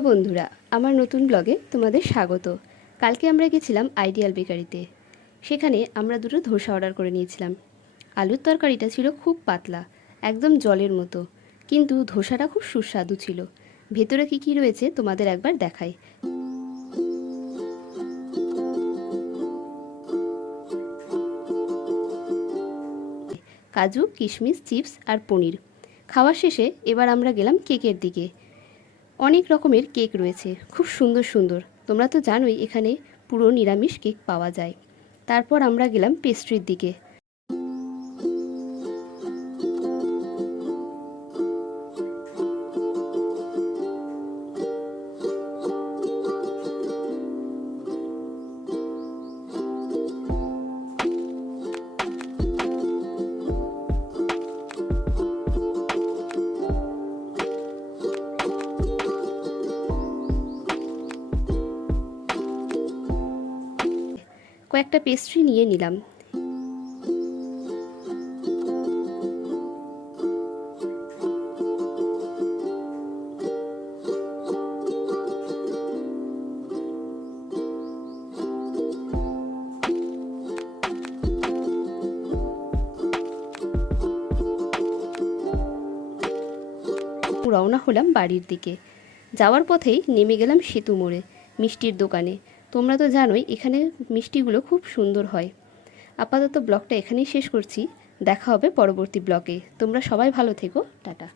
Hello বন্ধুরা, আমার নতুন ব্লগে তোমাদের স্বাগত। কালকে আমরা গেছিলাম আইডিয়াল বেকারিতে। সেখানে আমরা দুটো ধোসা অর্ডার করে নিয়েছিলাম। আলুর তরকারিটা ছিল খুব পাতলা, একদম জলের মতো, কিন্তু ধোসাটা খুব সুস্বাদু ছিল। ভেতরে কি কি রয়েছে তোমাদের একবার দেখাই। কাজু, কিশমিশ, চিপস আর পনির। খাওয়ার শেষে এবার আমরা গেলাম কেকের দিকে। অনেক রকমের কেক রয়েছে, খুব সুন্দর সুন্দর। তোমরা তো জানোই এখানে পুরো নিরামিষ কেক পাওয়া যায়। তারপর আমরা গেলাম পেস্ট্রির দিকে। কয়েকটা পেস্ট্রি নিয়ে নিলাম। রওনা হলাম বাড়ির দিকে। যাওয়ার পথেই নেমে গেলাম সেতু মোড়ে মিষ্টির দোকানে। তোমরা তো জানোই এখানে মিষ্টিগুলো খুব সুন্দর হয়। আপাতত ব্লগটা এখানেই শেষ করছি। দেখা হবে পরবর্তী ব্লগে। তোমরা সবাই ভালো থেকো। টাটা।